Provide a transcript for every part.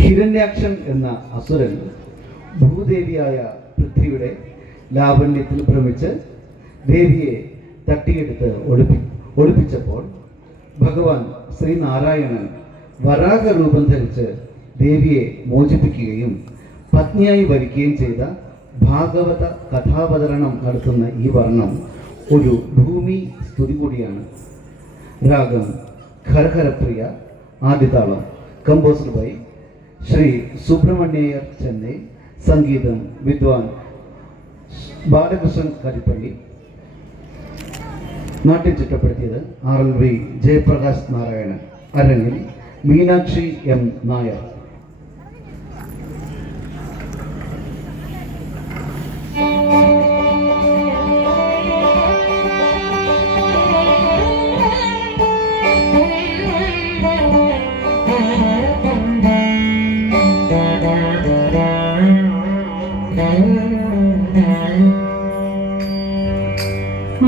ഹിരണ്യാക്ഷൻ എന്ന അസുരൻ ഭൂദേവിയായ പൃഥ്വിയുടെ ലാവണ്യത്തിൽ ഭ്രമിച്ച് ദേവിയെ തട്ടിയെടുത്ത് ഒളിപ്പിച്ചപ്പോൾ ഭഗവാൻ ശ്രീനാരായണൻ വരാഹ രൂപം ധരിച്ച് ദേവിയെ മോചിപ്പിക്കുകയും പത്നിയായി വരിക്കുകയും ചെയ്ത ഭാഗവത കഥാവതരണം നടത്തുന്ന ഈ വർണ്ണം ഒരു ഭൂമി സ്തുതി കൂടിയാണ്. രാഗം ഖരഖരപ്രിയ, ആദിതാളം കമ്പോസ്ഡ് ബൈ ശ്രീ സുബ്രഹ്മണ്യർ ചെന്നൈ, സംഗീതം വിദ്വാൻ ബാലകൃഷ്ണൻ കരിപ്പള്ളി, നാട്യം ചിട്ടപ്പെടുത്തിയത് RLV ജയപ്രകാശ് നാരായണൻ, അരങ്ങിൽ മീനാക്ഷി M നായർ.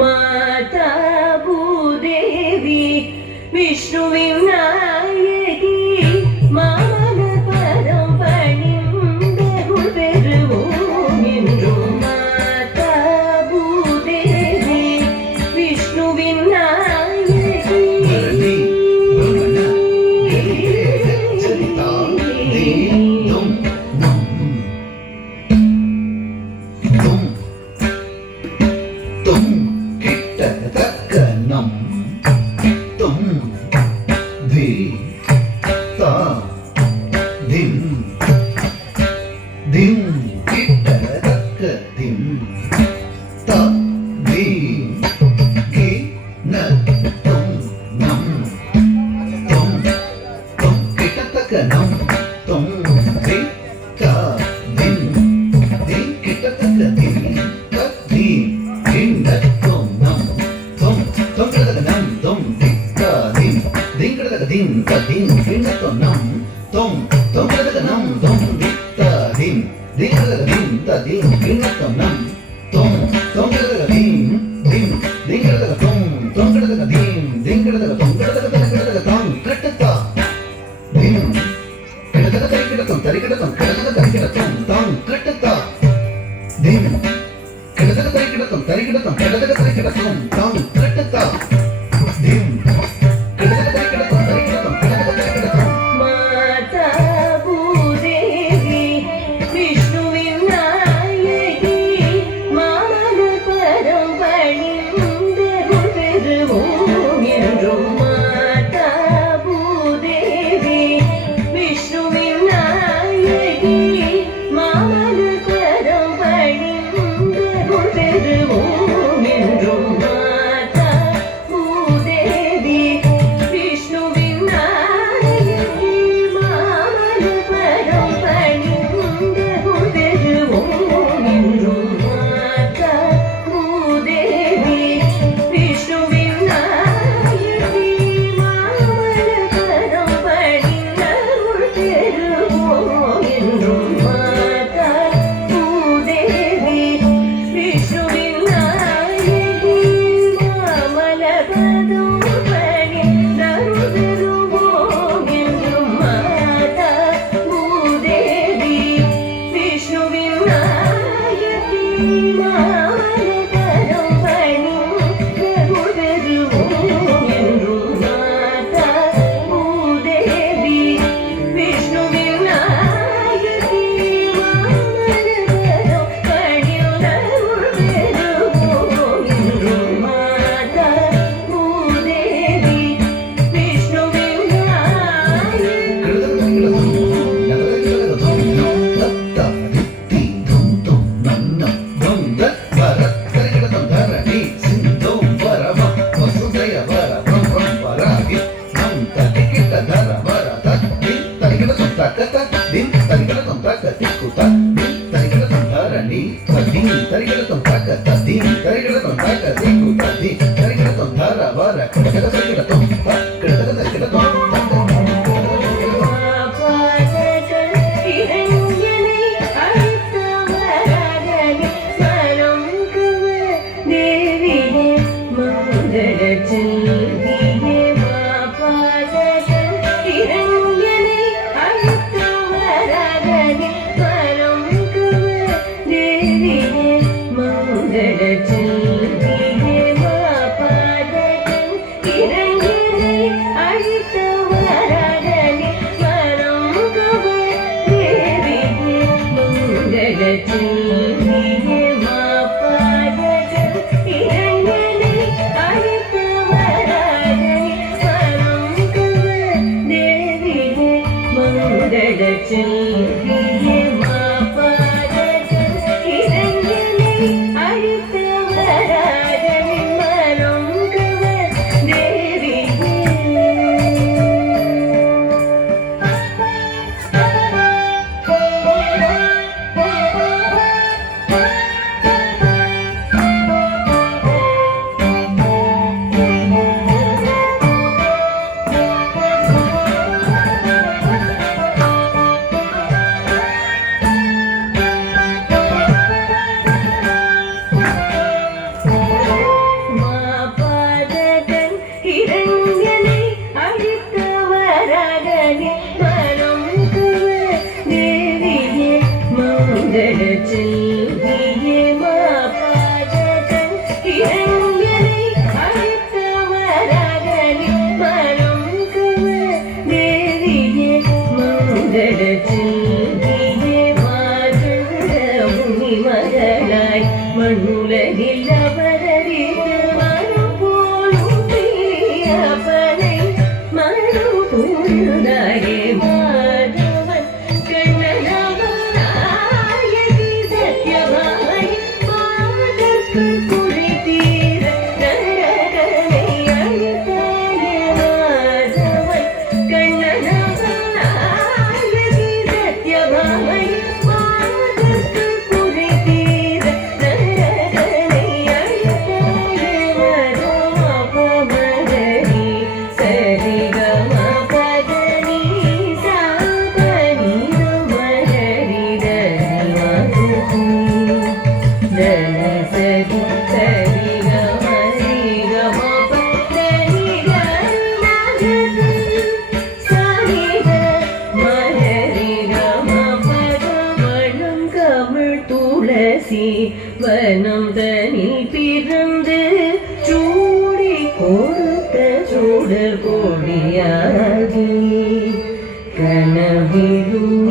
മാതാ ഭൂദേവി വിഷ്ണുവിൻ നായകി മാമല പദം പണിന്തരുൾ പെരുവും என்றும் മാതാ ഭൂദേവി വിഷ്ണുവിൻ നായകി மங்கள செல்வியே மாபாதகன் இரங்கலை அழித்தவராக மனம் கவர் தேவியே. மாபாதகன் இரங்கலை அழித்தவராக மனம் கவர் தேவியே மங்கள செல்வியே மாபாதகன் இரங்கலை அழித்தவராக மனம் கவர் தேவியே மங்கள செல்வியே மாதவ முனி மகளாய் மண்ணுலகில் அவதரித்து மனம் போலும் பிரியப்பனை மனு பூந்தாயே மாதவன் கண்ணனவன் நாயகி சத்யபாமை மாதற்கு குறை தீர நரகனை அழுத்தாயே மாதவன் கண்ணனவன் நாயகி சத்யபாமை மாதற்கு குறை தீர நரகனை அழுத்தாயே மதமபமதனி சரிகம பதனி சாபனி மகரிதனி மதுனி தனசரி சரிகம சரிகம பதனி கமகரி சரிக மகரிகம பதமணம் கமிழ் துளசி வனம் தனில் பிறந்து சூடி கொடுத்த சூடர் கொடியாகி கனவிலும்